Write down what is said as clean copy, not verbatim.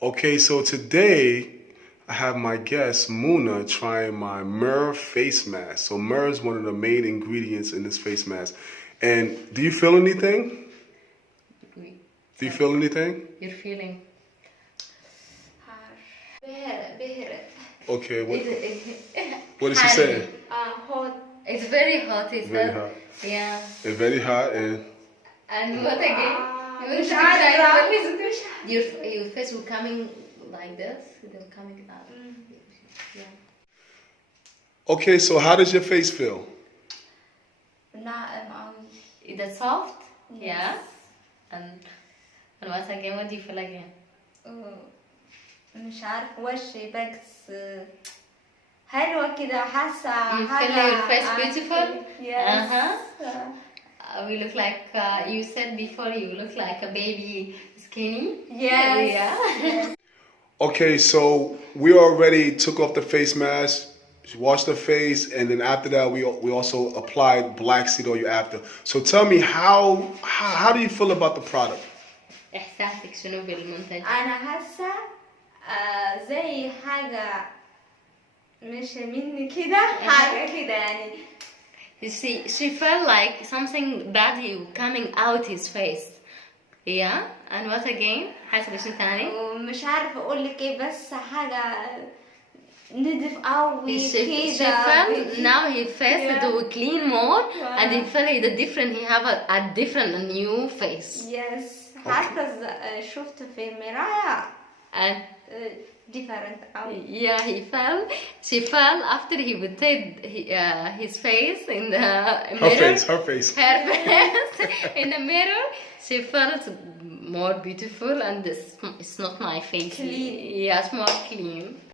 Okay, so today I have my guest Muna trying my myrrh face mask. So myrrh is one of the main ingredients in this face mask. And do you feel anything? Do you feel anything? You're feeling. Okay, what is she saying? Hot. It's very hot. It's Very hot. Yeah. It's very hot and What again? Your face will coming like this. They're coming up. Yeah. okay, so how does your face feel? Is that soft? Yes. Yeah. And what again? What do you feel again? مش عارف وشي بس حلوة كده حاسة You feel your face beautiful? Yes. We look like, you said before you look like a baby skinny. Yes. Yeah. Okay, so we already took off the face mask, washed the face, and then after that we also applied black seed oil after. So tell me how do you feel about the product? إحساسك شنو بالمنتج؟ أنا حاسة زي حاجة مش مني كده حاجة كده يعني. You see, she felt like something bad coming out his face. Yeah, and what again? حاسة بشي تاني؟ ومش عارفة أقول لك إيه بس حاجة نضيف قوي She كده. felt now his face Yeah. to clean more, Wow. and he felt the different. He have a different, a new face. Yes. حتى شفت في المراية And different قوي. yeah, she fell after he would take his face in the mirror. Her face. Her face in the mirror. She felt more beautiful, and it's not my face. Clean. Yes, more clean.